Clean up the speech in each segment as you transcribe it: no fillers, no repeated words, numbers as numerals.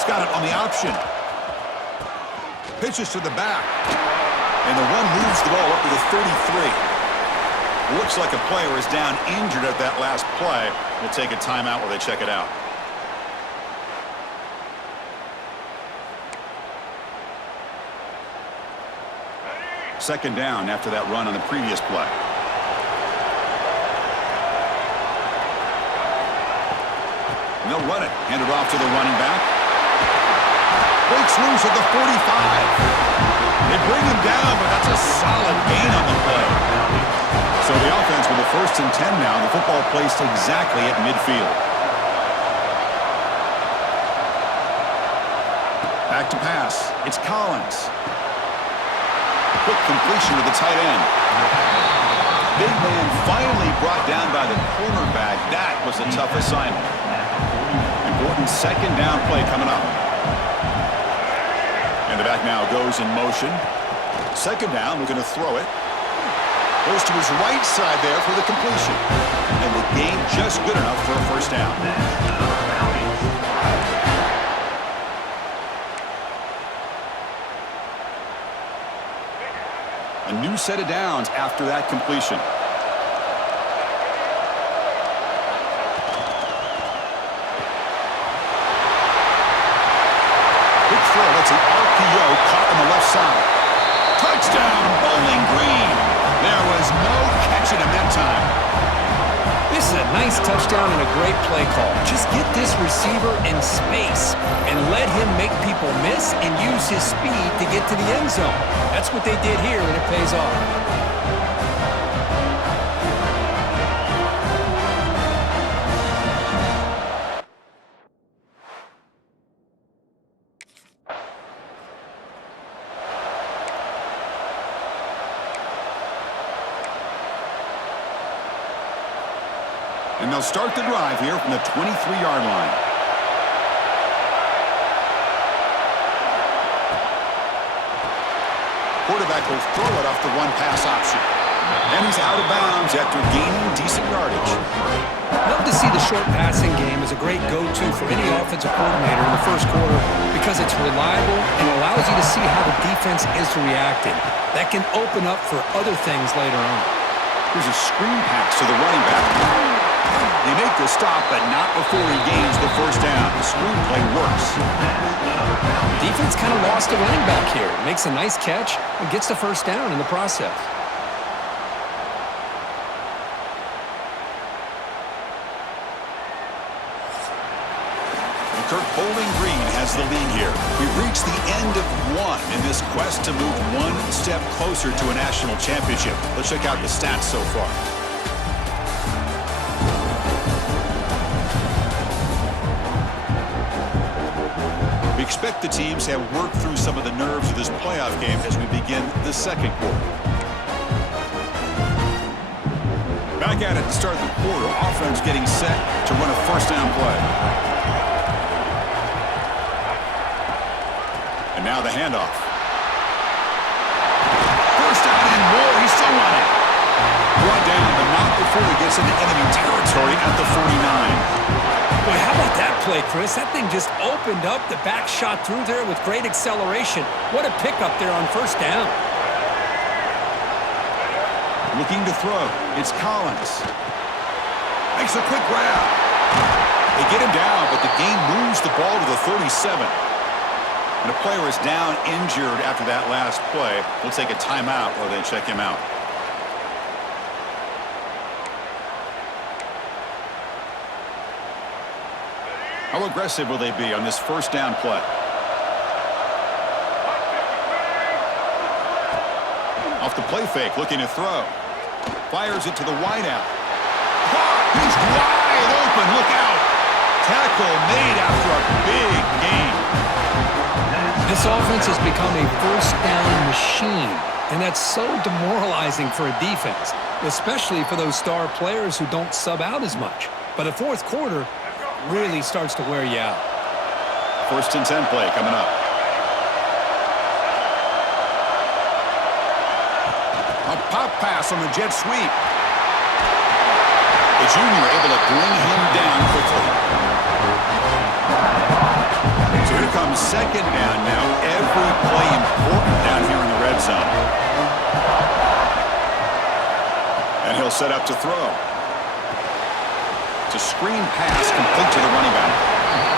Quarterback's got it on the option. Pitches to the back. And the run moves the ball up to the 33. Looks like a player is down injured at that last play. We'll take a timeout while they check it out. Second down after that run on the previous play. And they'll run it. Hand it off to the running back. Breaks loose at the 45. They bring him down, but that's a solid gain on the play. So the offense with a 1st and 10 now. The football placed exactly at midfield. Back to pass. It's Collins. Quick completion to the tight end. Big man finally brought down by the cornerback. That was a tough assignment. Important second down play coming up. And the back now goes in motion. Second down, we're going to throw it. Goes to his right side there for the completion. And the gain just good enough for a 1st down. A new set of downs after that completion. Big throw. That's an RPO caught on the left side. Touchdown, Bowling Green. There was no catching him that time. This is a nice touchdown and a great play call. Just get this receiver in space and let him make people miss and use his speed to get to the end zone. That's what they did here, and it pays off. And they'll start the drive here from the 23-yard line. Quarterback will throw it off the one-pass option. And he's out of bounds after gaining decent yardage. Love to see the short passing game as a great go-to for any offensive coordinator in the 1st quarter because it's reliable and allows you to see how the defense is reacting. That can open up for other things later on. Here's a screen pass to the running back. They make the stop, but not before he gains the 1st down. The screen play works. Defense kind of lost a running back here. Makes a nice catch and gets the 1st down in the process. And Kirk Bowling Green has the lead here. We've reached the end of one in this quest to move one step closer to a national championship. Let's check out the stats so far. We expect the teams to have worked through some of the nerves of this playoff game as we begin the 2nd quarter. Back at it to start the quarter. Offense getting set to run a 1st down play. And now the handoff. 1st down and more. He's still running. Brought down, but not before he gets into enemy territory at the 49. Boy, how about that play, Chris? That thing just opened up. The back shot through there with great acceleration. What a pickup there on 1st down. Looking to throw. It's Collins. Makes a quick grab. They get him down, but the gain moves the ball to the 37. And a player is down injured after that last play. We'll take a timeout while they check him out. How aggressive will they be on this 1st down play? Off the play fake, looking to throw. Fires it to the wideout. He's wide open, look out. Tackle made after a big gain. This offense has become a 1st down machine, and that's so demoralizing for a defense, especially for those star players who don't sub out as much. But a 4th quarter really starts to wear you out. 1st and 10 play coming up. A pop pass on the jet sweep. The junior able to bring him down quickly. So here On second down now, every play important down here in the red zone. And he'll set up to throw. It's a screen pass complete to the running back.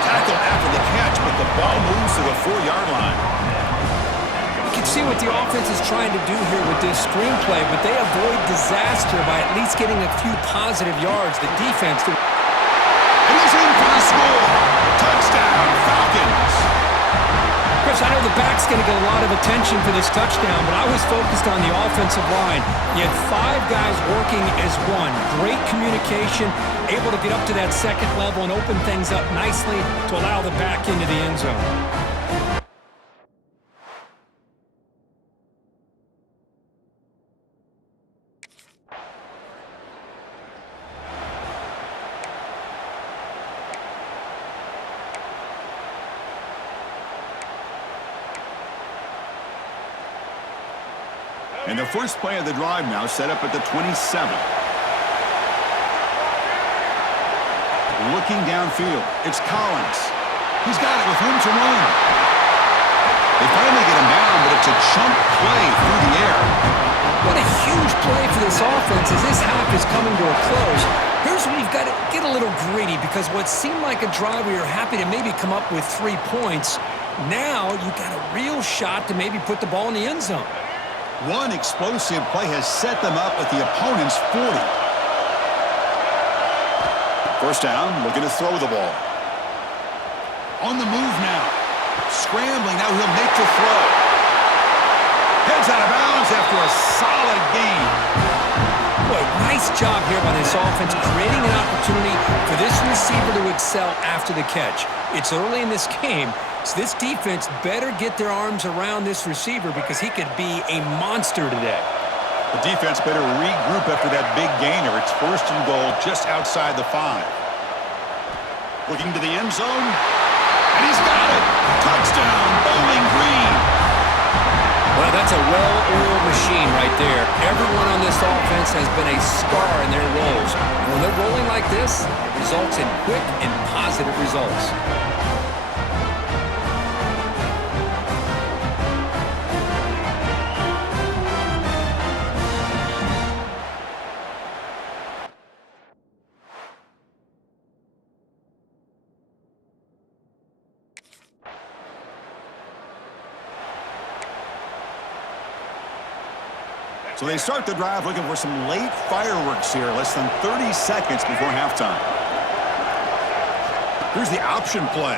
Tackled after the catch, but the ball moves to the 4-yard line. You can see what the offense is trying to do here with this screenplay, but they avoid disaster by at least getting a few positive yards. The defense... And he's in for the score. Touchdown, Falcons. Chris, I know the back's going to get a lot of attention for this touchdown, but I was focused on the offensive line. You had 5 guys working as one. Great communication, able to get up to that second level and open things up nicely to allow the back into the end zone. And the first play of the drive now set up at the 27. Looking downfield, it's Collins. He's got it with room to run. They finally get him down, but it's a chunk play through the air. What a huge play for this offense as this half is coming to a close. Here's where you've got to get a little greedy because what seemed like a drive where you're happy to maybe come up with 3 points, now you've got a real shot to maybe put the ball in the end zone. One explosive play has set them up at the opponent's 40. First down, looking to throw the ball. On the move now. Scrambling, now he'll make the throw. Heads out of bounds after a solid gain. Boy, nice job here by this offense, creating an opportunity for this receiver to excel after the catch. It's early in this game, so this defense better get their arms around this receiver because he could be a monster today. The defense better regroup after that big gainer. It's first and goal just outside the 5. Looking to the end zone, and he's got it. Touchdown, Bowling Green. Well, that's a well-oiled machine right there. Everyone on this offense has been a star in their roles. And when they're rolling like this, it results in quick and positive results. So they start the drive looking for some late fireworks here, less than 30 seconds before halftime. Here's the option play.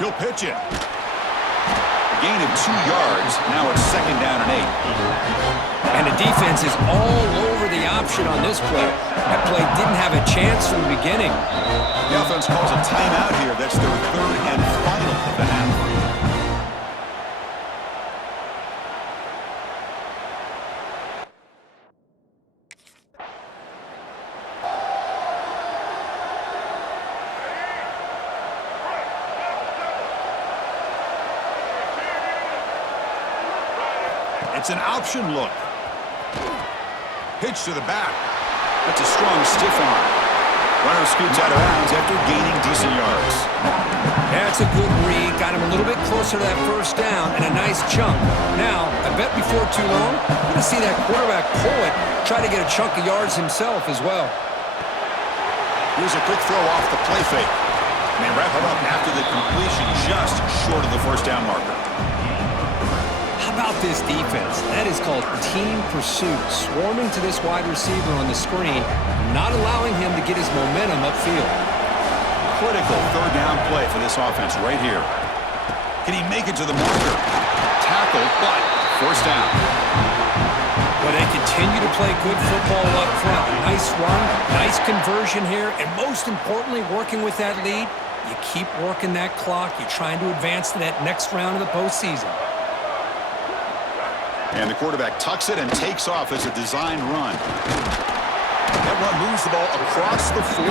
He'll pitch it. A gain of 2 yards. Now it's second down and 8. And the defense is all over the option on this play. That play didn't have a chance from the beginning. The offense calls a timeout here. That's their 3rd and final of the half. It's an option look. Pitch to the back. That's a strong stiff arm. Runner scoots out of bounds after gaining decent yards. That's a good read. Got him a little bit closer to that first down and a nice chunk. Now, I bet before too long, we're going to see that quarterback pull it, try to get a chunk of yards himself as well. Here's a quick throw off the play fake. And they wrap it up after the completion just short of the first down marker. How about this defense? That is called team pursuit. Swarming to this wide receiver on the screen, not allowing him to get his momentum upfield. Critical 3rd down play for this offense right here. Can he make it to the marker? Tackled, but first down. But they continue to play good football up front. Nice run, nice conversion here, and most importantly, working with that lead, you keep working that clock. You're trying to advance to that next round of the postseason. And the quarterback tucks it and takes off as a designed run. That run moves the ball across the 40.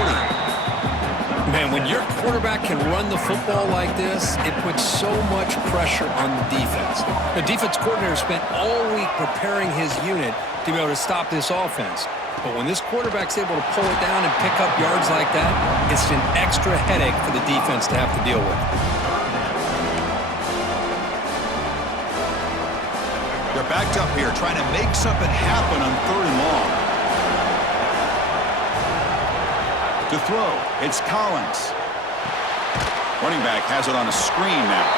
Man, when your quarterback can run the football like this, it puts so much pressure on the defense. The defense coordinator spent all week preparing his unit to be able to stop this offense. But when this quarterback's able to pull it down and pick up yards like that, it's an extra headache for the defense to have to deal with. Backed up here, trying to make something happen on 3rd and long. To throw, it's Collins. Running back has it on a screen now.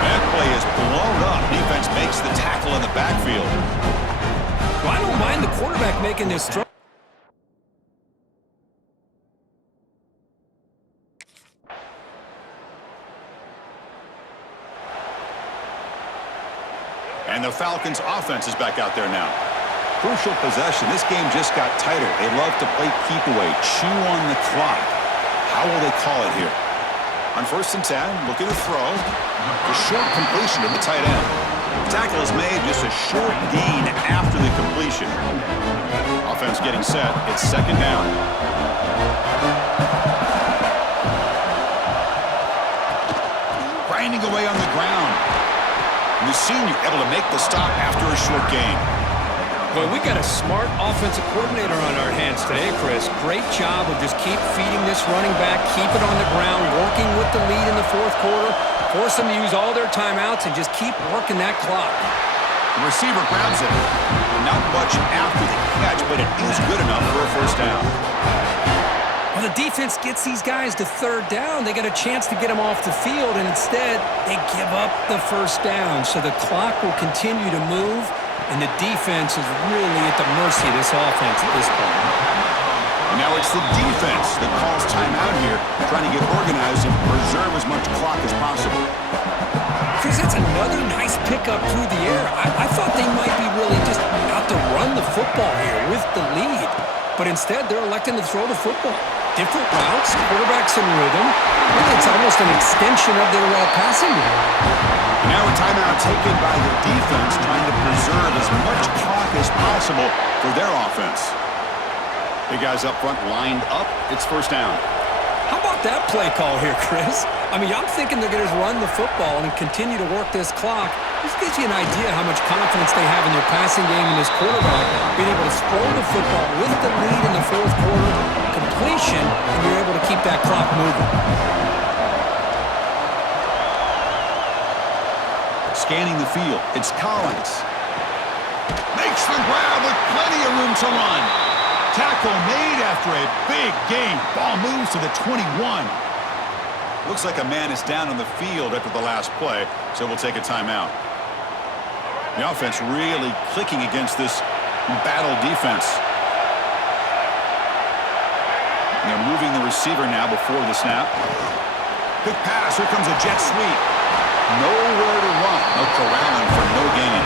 That play is blown up. Defense makes the tackle in the backfield. Well, I don't mind the quarterback making this throw. And the Falcons' offense is back out there now. Crucial possession. This game just got tighter. They love to play keep away, chew on the clock. How will they call it here? On 1st and 10, looking to throw. The short completion to the tight end. The tackle is made, just a short gain after the completion. Offense getting set. It's 2nd down. Grinding away on the ground. And the senior able to make the stop after a short gain. Well, we got a smart offensive coordinator on our hands today, Chris. Great job of just keep feeding this running back, keep it on the ground, working with the lead in the 4th quarter, force them to use all their timeouts, and just keep working that clock. The receiver grabs it. Not much after the catch, but it is good enough for a 1st down. Well, the defense gets these guys to 3rd down. They got a chance to get them off the field, and instead they give up the 1st down. So the clock will continue to move, and the defense is really at the mercy of this offense at this point. And now it's the defense that calls timeout here, trying to get organized and preserve as much clock as possible. Chris, that's another nice pickup through the air. I thought they might be really just out to run the football here with the lead. But instead, they're electing to throw the football. Different routes, quarterbacks in rhythm. Really, it's almost an extension of their passing game. Now a timeout taken by the defense, trying to preserve as much clock as possible for their offense. Big guys up front lined up. It's 1st down. How about that play call here, Chris? I mean, I'm thinking they're going to run the football and continue to work this clock. This gives you an idea how much confidence they have in their passing game and this quarterback being able to throw the football with the lead in the 4th quarter, completion, and you're able to keep that clock moving. Scanning the field, it's Collins. Makes the grab with plenty of room to run. Tackle made after a big gain. Ball moves to the 21. Looks like a man is down on the field after the last play, so we'll take a timeout. The offense really clicking against this battle defense. And they're moving the receiver now before the snap. Quick pass. Here comes a jet sweep. Nowhere to run. No corralling for no gain.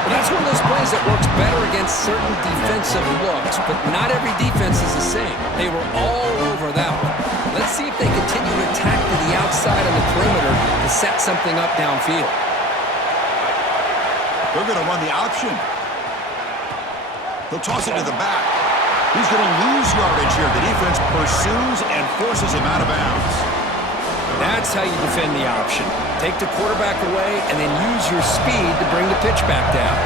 Well, that's one of those plays that works better against certain defensive looks, but not every defense is the same. They were all over that one. Let's see if they continue to attack to the outside of the perimeter to set something up downfield. They're going to run the option. He'll toss it to the back. He's going to lose yardage here. The defense pursues and forces him out of bounds. That's how you defend the option. Take the quarterback away and then use your speed to bring the pitch back down.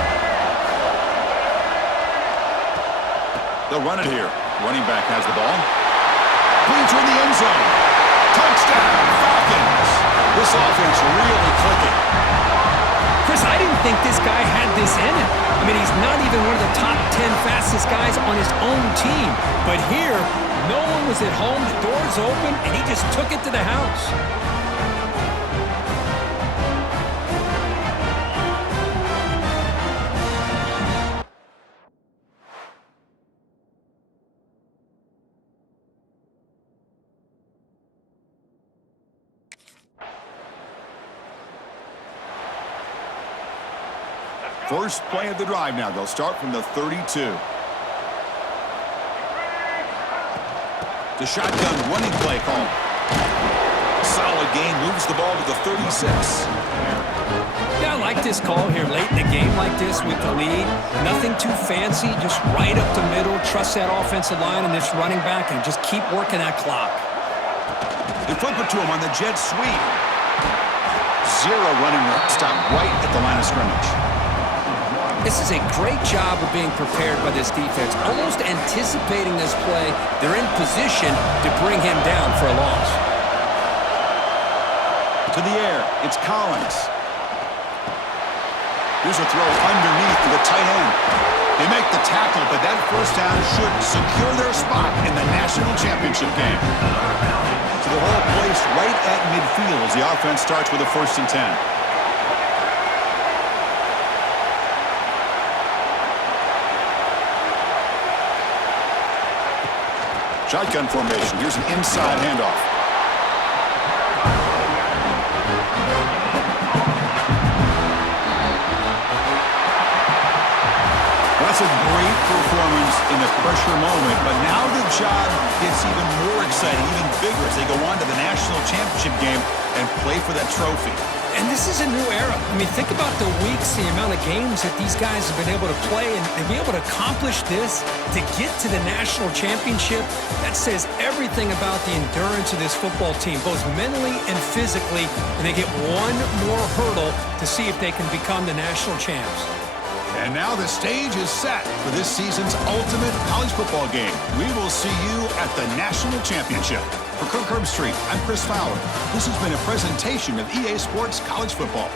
They'll run it here. Running back has the ball. Cleans in the end zone. Touchdown, Falcons. This offense really clicking. Chris, I didn't think this guy had this in him. I mean, he's not even one of the top 10 fastest guys on his own team. But here, no one was at home, the door's open, and he just took it to the house. First play of the drive now. They'll start from the 32. The shotgun running play call. Solid gain, moves the ball to the 36. Yeah, I like this call here late in the game like this with the lead. Nothing too fancy, just right up the middle. Trust that offensive line and this running back and just keep working that clock. They flip it to him on the jet sweep. Zero running room. Stop right at the line of scrimmage. This is a great job of being prepared by this defense. Almost anticipating this play, they're in position to bring him down for a loss. To the air, it's Collins. Here's a throw underneath to the tight end. They make the tackle, but that first down should secure their spot in the national championship game. So the whole place right at midfield as the offense starts with a 1st and 10. Shotgun formation. Here's an inside handoff. That's a great performance in the pressure moment, but now the job gets even more exciting, even bigger as they go on to the national championship game and play for that trophy. And this is a new era. I mean, think about the weeks, the amount of games that these guys have been able to play, and to be able to accomplish this, to get to the national championship, that says everything about the endurance of this football team, both mentally and physically, and they get one more hurdle to see if they can become the national champs. And now the stage is set for this season's ultimate college football game. We will see you at the national championship. For Kirk Herbstreit, I'm Chris Fowler. This has been a presentation of EA Sports College Football.